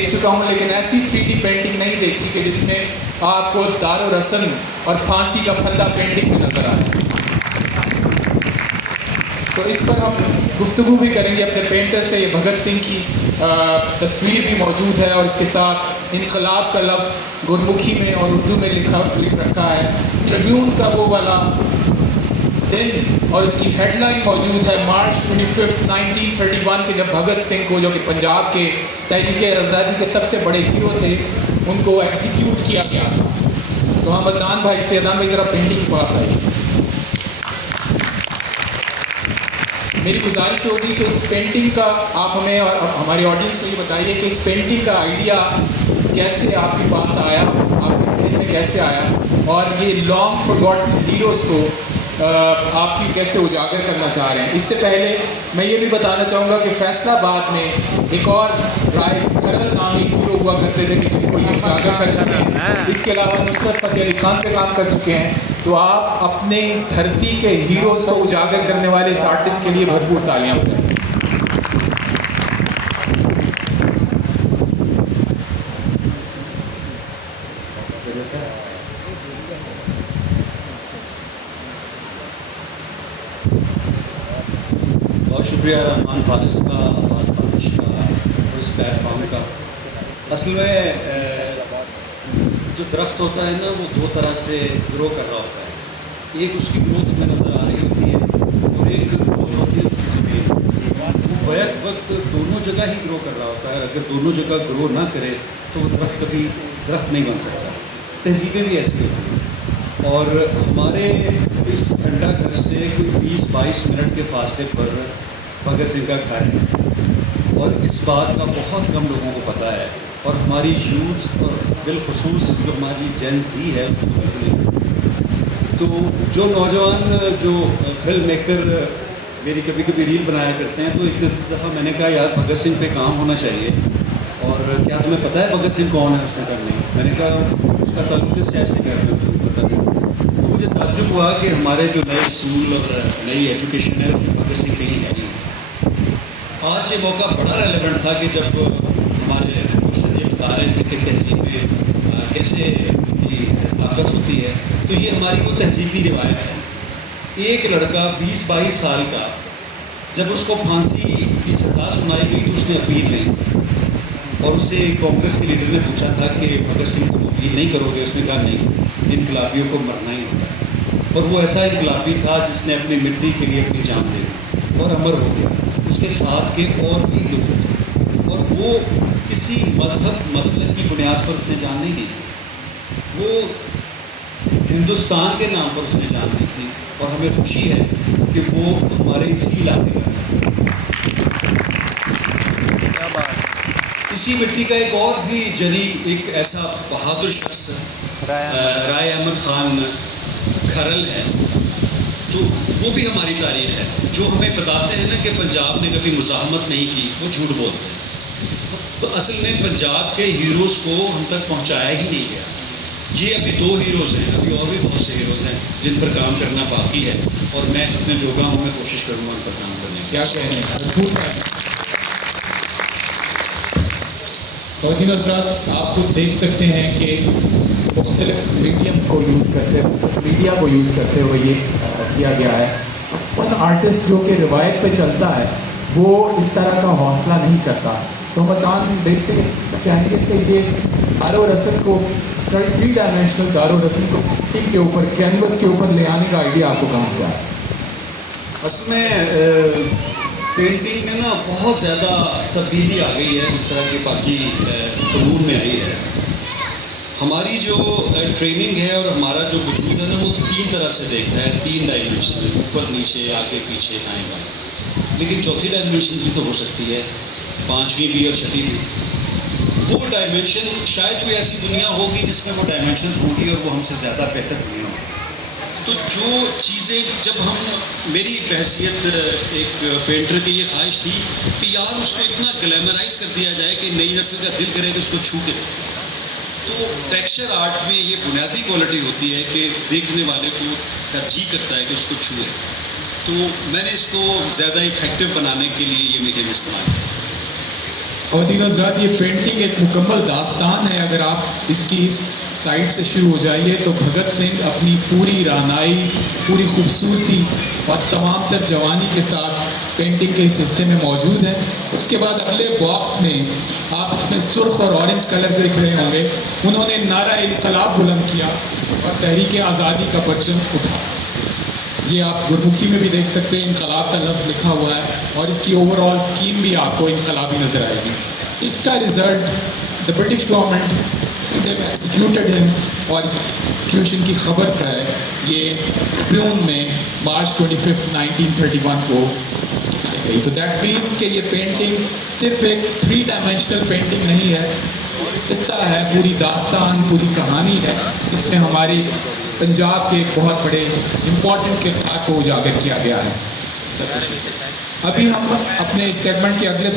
देख चुका हूँ, लेकिन ऐसी 3D पेंटिंग नहीं देखी कि जिसमें आपको दारो रस्म और फांसी का फंदा पेंटिंग भी नज़र आए। तो इस पर हम गुफ्तगू भी करेंगे अपने पेंटर से। ये भगत सिंह की तस्वीर भी मौजूद है और इसके साथ इनकलाब का लफ्ज़ गुरमुखी में और उर्दू में लिख रखा है। ट्रिब्यून का वो वाला दिन और इसकी हेडलाइन मौजूद है मार्च 25, 1931 के, जब भगत सिंह को, जो कि पंजाब के तहरीक आज़ादी के सबसे बड़े हीरो थे, उनको एग्जीक्यूट किया गया था। तो हम अदनान भाई से, अदनान भाई ज़रा पेंटिंग के पास आइए। मेरी गुजारिश होगी कि इस पेंटिंग का आप हमें और हमारी ऑडियंस को ये बताइए कि इस पेंटिंग का आइडिया कैसे आपके पास आया, आपके जहन में कैसे आया, और ये लॉन्ग फॉरगॉटन हीरोज़ को आपकी कैसे उजागर करना चाह रहे हैं। इससे पहले मैं ये भी बताना चाहूँगा कि फैसलाबाद में एक और राय खरल नामी हीरो हुआ करते थे कि जिनको ये उजागर कर चुके हैं। इसके अलावा नुसरत फतेह अली खान पे काम कर चुके हैं। तो आप अपने धरती के हीरोज़ को उजागर करने वाले इस आर्टिस्ट के लिए भरपूर तालियां बजाएं। बहुत शुक्रिया रहमान फारिस का, अब्बास तानिश का और इस प्लेटफॉर्म का। असल में जो दरख्त होता है ना, वो दो तरह से ग्रो कर रहा होता है। एक उसकी ग्रोथ में नज़र आ रही होती है और एक ग्रोथ होती है उसकी ज़मीन। बैक वक्त दोनों जगह ही ग्रो कर रहा होता है। अगर दोनों जगह ग्रो ना करे तो वो दरख्त कभी दरख्त नहीं बन सकता। तहजीबें भी ऐसी होती हैं। और हमारे इस घंटा घर से कोई 20-22 मिनट के फासले पर भगत सिंह का घर है और इस बात का बहुत कम लोगों को पता है। और हमारी यूथ और बिलखुसूस जो हमारी जेन ज़ी है उसको बिल्कुल नहीं। तो जो नौजवान जो फिल्म मेकर मेरी कभी कभी रील बनाया करते हैं, तो एक दफ़ा मैंने कहा यार भगत सिंह पे काम होना चाहिए, और क्या तुम्हें पता है भगत सिंह कौन है? उसने कहा नहीं। मैंने कहा उसका ताल्लुक किस टाइप से कर रहे हो, तुम्हें पता नहीं। तो मुझे ताज्जुब हुआ कि हमारे जो नए स्कूल और नई एजुकेशन है उसमें भगत सिंह कहीं है नहीं। आज ये मौका बड़ा रेलेवेंट था कि जब हमारे मुर्शिद ये बता रहे थे कि तहजीब में कैसे की ताकत होती है, तो ये हमारी वो तहजीबी रिवायत है। एक लड़का 20-22 साल का, जब उसको फांसी की सज़ा सुनाई गई तो उसने अपील नहीं की। और उससे कांग्रेस के लीडर ने पूछा था कि भगत सिंह को अपील नहीं करोगे? उसने कहा नहीं, इनकलाबियों को मरना ही होता है। और वो ऐसा इनकलाबी था जिसने अपनी मिट्टी के लिए अपनी जान दे दी और अमर हो गया। उसके साथ के और भी लोग थे और वो किसी मजहब मसलक की बुनियाद पर उसने जान नहीं दी थी। वो हिंदुस्तान के नाम पर उसने जान दी थी और हमें खुशी है कि वो हमारे इसी इलाके का था। इसी मिट्टी का एक और भी जनी, एक ऐसा बहादुर शख्स राय अहमद खान खरल है। तो वो भी हमारी तारीख है। जो हमें बताते हैं ना कि पंजाब ने कभी मुज़ाहमत नहीं की, वो झूठ बोलते हैं। तो असल में पंजाब के हीरोज़ को हम तक पहुंचाया ही नहीं गया। ये अभी 2 हीरोज़ हैं, अभी और भी बहुत से हीरोज़ हैं जिन पर काम करना बाकी है, और मैं जितने जोगा हूँ मैं कोशिश करूँगा उन पर काम करने की। क्या कहने तो हज़रात, आप खुद देख सकते हैं कि मुख्तलिफ मीडियम को यूज़ करते हुए, मीडिया को यूज़ करते हुए ये किया गया है। उन आर्टिस्ट जो कि रिवायत पे चलता है वो इस तरह का हौसला नहीं करता। तो हम देख से चाहेंगे कि ये दारो रस्म को 3 डायमेंशनल दारो रस्म को पेंटिंग के ऊपर, कैनवस के ऊपर ले आने का आइडिया आपको कहाँ से आया? उसमें पेंटिंग में ना बहुत ज़्यादा तब्दीली आ गई है, जिस तरह की बाकी फ़नून में आई है। हमारी जो ट्रेनिंग है और हमारा जो वजूद है ना, वो 3 तरह से देखता है, 3 डायमेंशन, ऊपर नीचे आगे पीछे दाएं बाएं। लेकिन चौथी डायमेंशन भी तो हो सकती है, 5वीं भी और 6वीं भी। वो डायमेंशन शायद कोई ऐसी दुनिया होगी जिसमें वो डायमेंशन होंगी और वो हमसे ज़्यादा बेहतर दुनिया होगी। तो जो चीज़ें, जब हम, मेरी हैसियत एक पेंटर की ये ख्वाहिश थी कि यार उसको इतना ग्लैमराइज कर दिया जाए कि नई नस्ल का दिल करे कि उसको छू के। तो टेक्सचर आर्ट में ये बुनियादी क्वालिटी होती है कि देखने वाले को तरजीह करता है कि उसको छुए। तो मैंने इसको ज़्यादा इफेक्टिव बनाने के लिए ये मीडियम इस्तेमाल किया। ख़वातीन और हज़रात, ये पेंटिंग एक मुकम्मल दास्तान है। अगर आप इसकी इस साइड से शुरू हो जाइए तो भगत सिंह अपनी पूरी रानाई, पूरी खूबसूरती और तमाम तर जवानी के साथ पेंटिंग के इस हिस्से में मौजूद है। उसके बाद अगले बॉक्स में आप इसमें सुर्ख और ऑरेंज कलर देख रहे होंगे। उन्होंने नारा इनकलाब बुलंद किया और तहरीक आज़ादी का परचम उठाया। ये आप गुरमुखी में भी देख सकते हैं, इनकलाब का लफ्ज़ लिखा हुआ है और इसकी ओवरऑल स्कीम भी आपको इनकलाबी नज़र आएगी। इसका result the British government executed him और एग्जीक्यूशन की खबर का है ये ट्रिब्यून में मार्च 25, 1931 को गई। तो दैट मीन्स कि ये पेंटिंग सिर्फ एक 3 डायमेंशनल पेंटिंग नहीं है, हिस्सा है, पूरी दास्तान, पूरी कहानी है। इसमें हमारी पंजाब के एक बहुत बड़े इम्पोर्टेंट किरदार को उजागर किया गया है। अभी हम अपने सेगमेंट के अगले